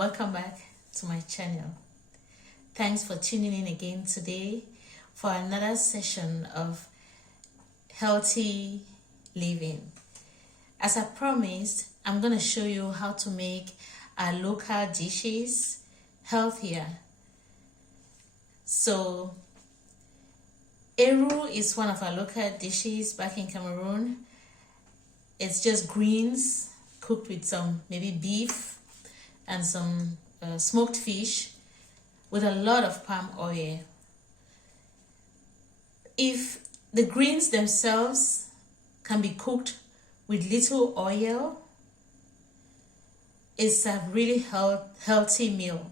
welcome back to my channel. Thanks for tuning in again today for another session of healthy living. As I promised, I'm going to show you how to make our local dishes healthier. So eru is one of our local dishes back in Cameroon. It's just greens cooked with some maybe beef and some smoked fish with a lot of palm oil. If the greens themselves can be cooked with little oil, it's a really healthy meal.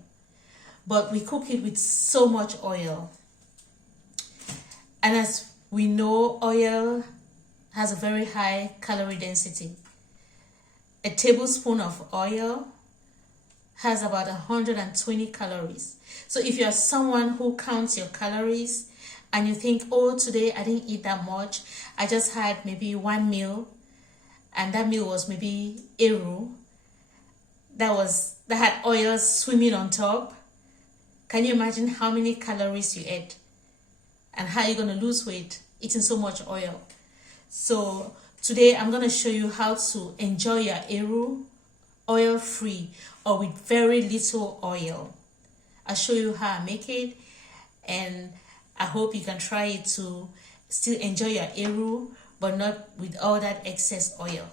But we cook it with so much oil. And as we know, oil has a very high calorie density. A tablespoon of oil has about 120 calories. So if you are someone who counts your calories and you think, oh, today I didn't eat that much, I just had maybe one meal, and that meal was maybe eru, that had oil swimming on top. Can you imagine how many calories you ate and how you're going to lose weight eating so much oil? So today I'm going to show you how to enjoy your eru oil-free or with very little oil. I'll show you how I make it, and I hope you can try it to still enjoy your eru but not with all that excess oil.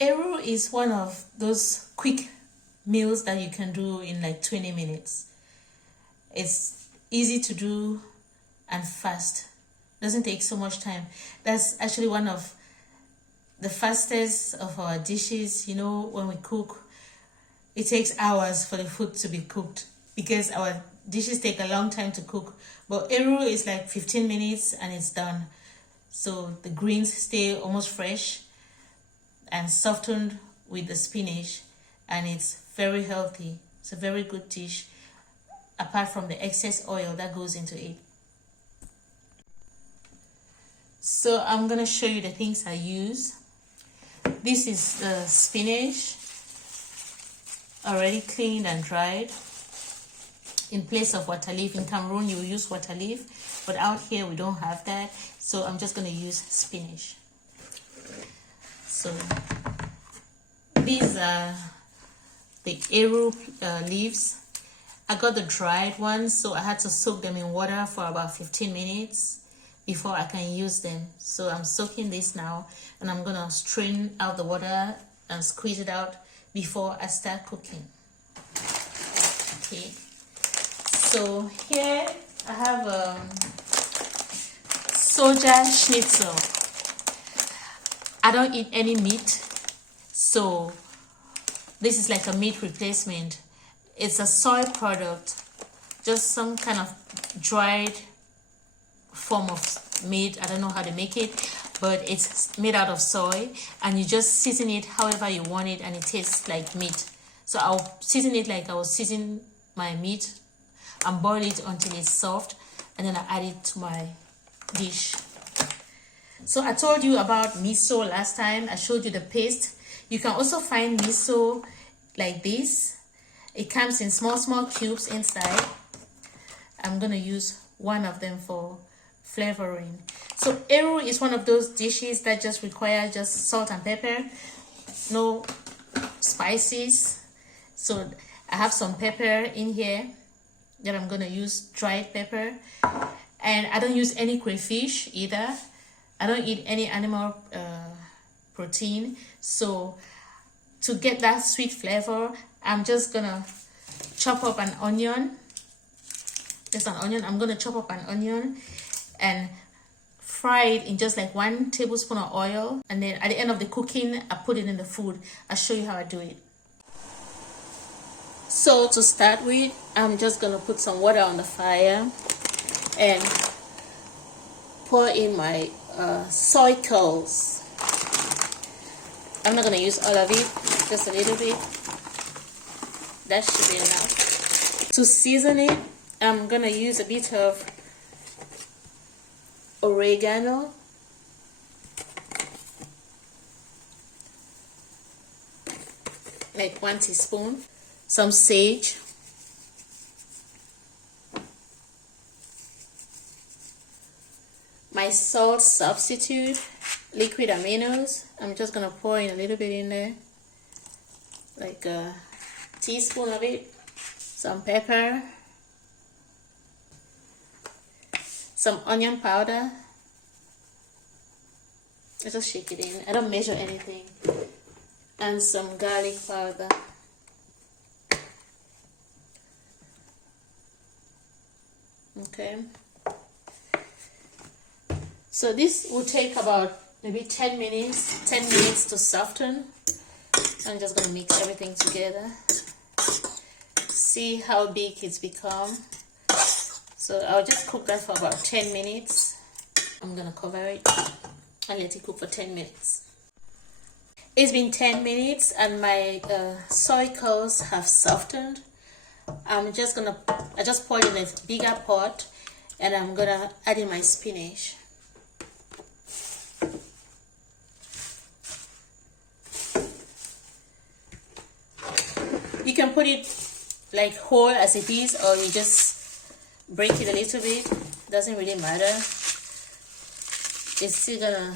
Eru is one of those quick meals that you can do in like 20 minutes. It's easy to do and fast. Doesn't take so much time. That's actually one of the fastest of our dishes. You know, when we cook, it takes hours for the food to be cooked because our dishes take a long time to cook. But eru is like 15 minutes and it's done. So the greens stay almost fresh and softened with the spinach, and it's very healthy. It's a very good dish apart from the excess oil that goes into it. So I'm going to show you the things I use. This is the spinach, already cleaned and dried. In place of water leaf, in Cameroon you will use water leaf, but out here we don't have that, so I'm just going to use spinach. So these are the eru leaves. I got the dried ones, so I had to soak them in water for about 15 minutes before I can use them. So I'm soaking this now, and I'm gonna strain out the water and squeeze it out before I start cooking. Okay, so here I have soja schnitzel. I don't eat any meat, so this is like a meat replacement. It's a soy product, just some kind of dried form of meat. I don't know how to make it, but it's made out of soy, and you just season it however you want it, and it tastes like meat. So I'll season it like I was seasoning my meat and boil it until it's soft, and then I add it to my dish. So I told you about miso last time. I showed you the paste. You can also find miso like this. It comes in small cubes inside. I'm gonna use one of them for flavoring. So eru is one of those dishes that just require just salt and pepper, no spices. So I have some pepper in here that I'm gonna use, dried pepper, and I don't use any crayfish either. I don't eat any animal protein, so to get that sweet flavor, I'm just gonna chop up an onion. Just an onion. I'm gonna chop up an onion and fry it in just like 1 tablespoon of oil, and then at the end of the cooking I put it in the food. I'll show you how I do it. So to start with, I'm just gonna put some water on the fire and pour in my soy curls. I'm not gonna use all of it, just a little bit. That should be enough. To season it, I'm gonna use a bit of oregano, like 1 teaspoon. some sage, my salt substitute, liquid aminos. I'm just gonna pour in a little bit in there, like a teaspoon of it. Some pepper, some onion powder. I just shake it in. I don't measure anything. And some garlic powder. Okay. So this will take about maybe 10 minutes to soften. I'm just going to mix everything together. See how big it's become. So I'll just cook that for about 10 minutes. I'm going to cover it and let it cook for 10 minutes. It's been 10 minutes and my soy curls have softened. I just poured in a bigger pot and I'm gonna add in my spinach. You can put it like whole as it is, or you just break it a little bit. Doesn't really matter. It's still gonna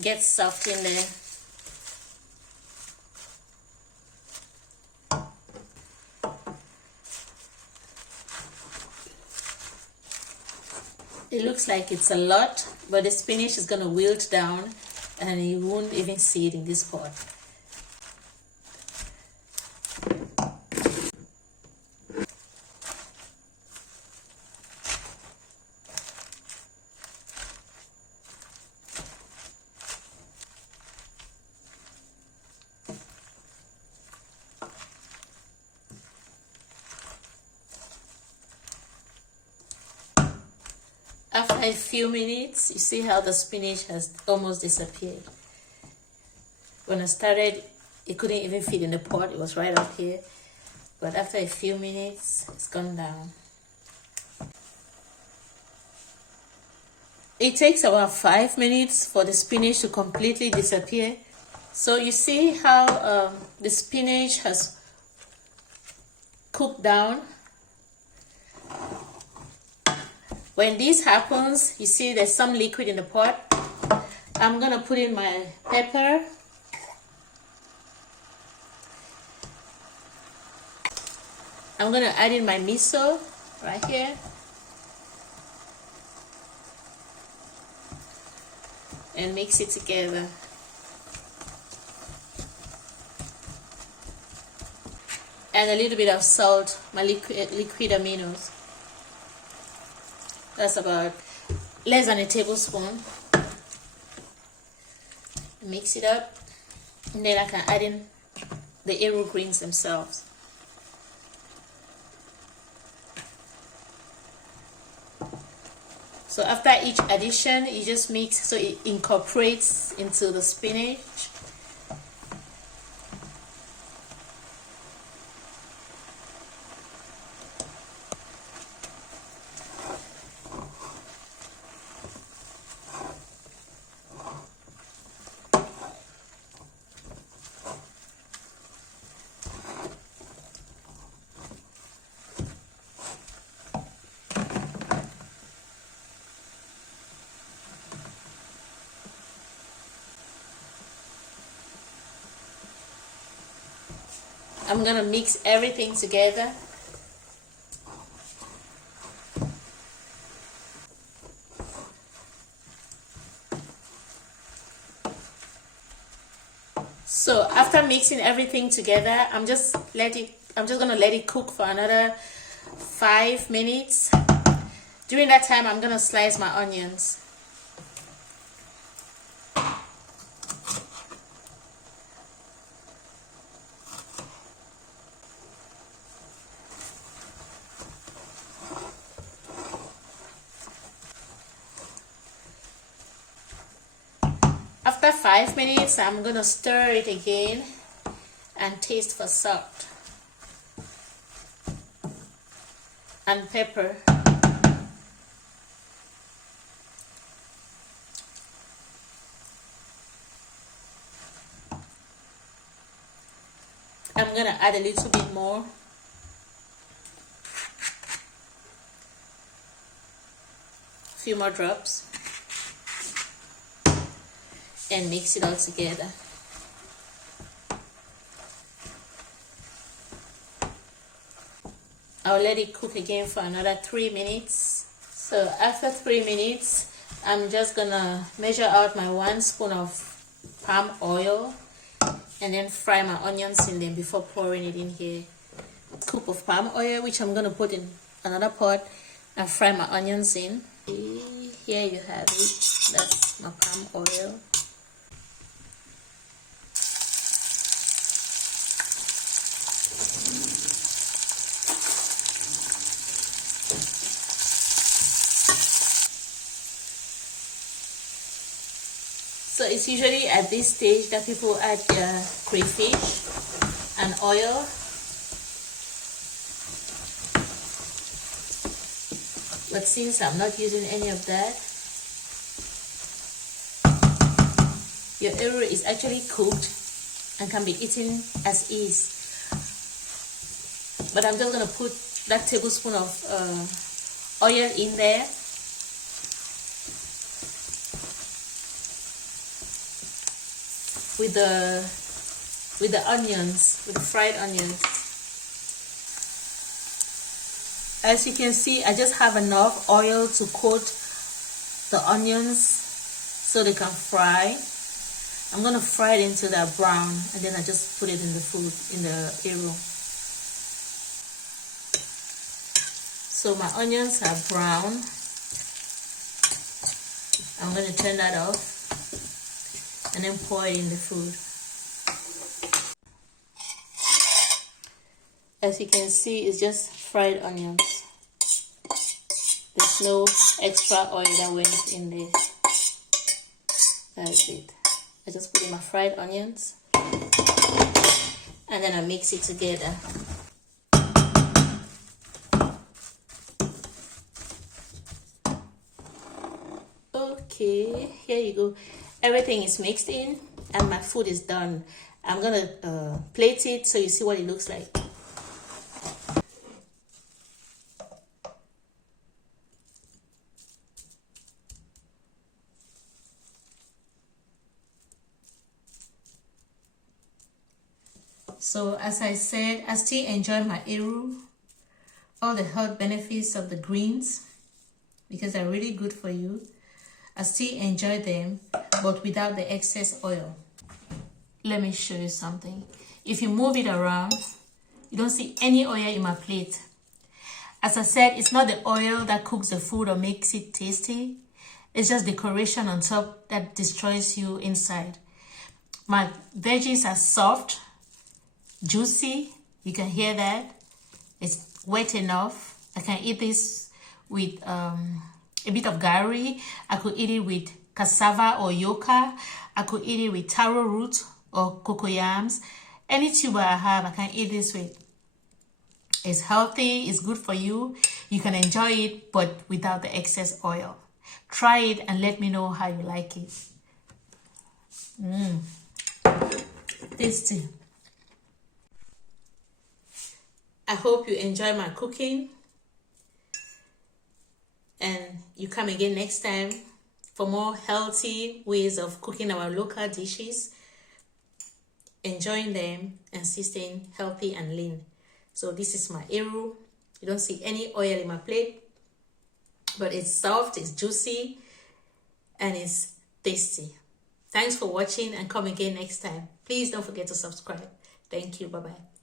get soft in there. It looks like it's a lot, but the spinach is going to wilt down and you won't even see it in this pot. After a few minutes, you see how the spinach has almost disappeared. When I started, it couldn't even fit in the pot. It was right up here. But after a few minutes, it's gone down. It takes about 5 minutes for the spinach to completely disappear. So you see how the spinach has cooked down. When this happens, you see there's some liquid in the pot. I'm gonna put in my pepper. I'm gonna add in my miso right here. And mix it together. And a little bit of salt, my liquid aminos. That's about less than a tablespoon. Mix it up. And then I can add in the arrow greens themselves. So after each addition, you just mix so it incorporates into the spinach. I'm gonna mix everything together. So after mixing everything together, I'm just gonna let it cook for another 5 minutes. During that time, I'm gonna slice my onions. After 5 minutes, I'm gonna stir it again and taste for salt and pepper. I'm gonna add a little bit more. Few more drops. And mix it all together. I'll let it cook again for another 3 minutes. So after 3 minutes, I'm just gonna measure out my 1 spoon of palm oil and then fry my onions in them before pouring it in here. A scoop of palm oil, which I'm gonna put in another pot and fry my onions in. Here you have it. That's my palm oil. So it's usually at this stage that people add their crayfish and oil. But since I'm not using any of that, your eru is actually cooked and can be eaten as is. But I'm just going to put that tablespoon of oil in there. With the onions, with the fried onions. As you can see, I just have enough oil to coat the onions so they can fry. I'm gonna fry it until they're brown, and then I just put it in the food, in the eru. So my onions are brown. I'm gonna turn that off and then pour it in the food. As you can see, it's just fried onions. There's no extra oil that went in there. That's it. I just put in my fried onions and then I mix it together. Okay, here you go. Everything is mixed in and my food is done. I'm gonna plate it so you see what it looks like. So as I said, I still enjoy my eru, all the health benefits of the greens because they're really good for you. I still enjoy them, but without the excess oil. Let me show you something. If you move it around, you don't see any oil in my plate. As I said, it's not the oil that cooks the food or makes it tasty. It's just decoration on top that destroys you inside. My veggies are soft, juicy. You can hear that. It's wet enough. I can eat this with a bit of gari. I could eat it with cassava or yuca. I could eat it with taro root or cocoyams. Any tuber I have, I can eat this with. It's healthy, it's good for you. You can enjoy it, but without the excess oil. Try it and let me know how you like it. Tasty. I hope you enjoy my cooking. And you come again next time for more healthy ways of cooking our local dishes, enjoying them and still staying healthy and lean. So this is my eru. You don't see any oil in my plate, but it's soft, it's juicy, and it's tasty. Thanks for watching and come again next time. Please don't forget to subscribe. Thank you. Bye-bye.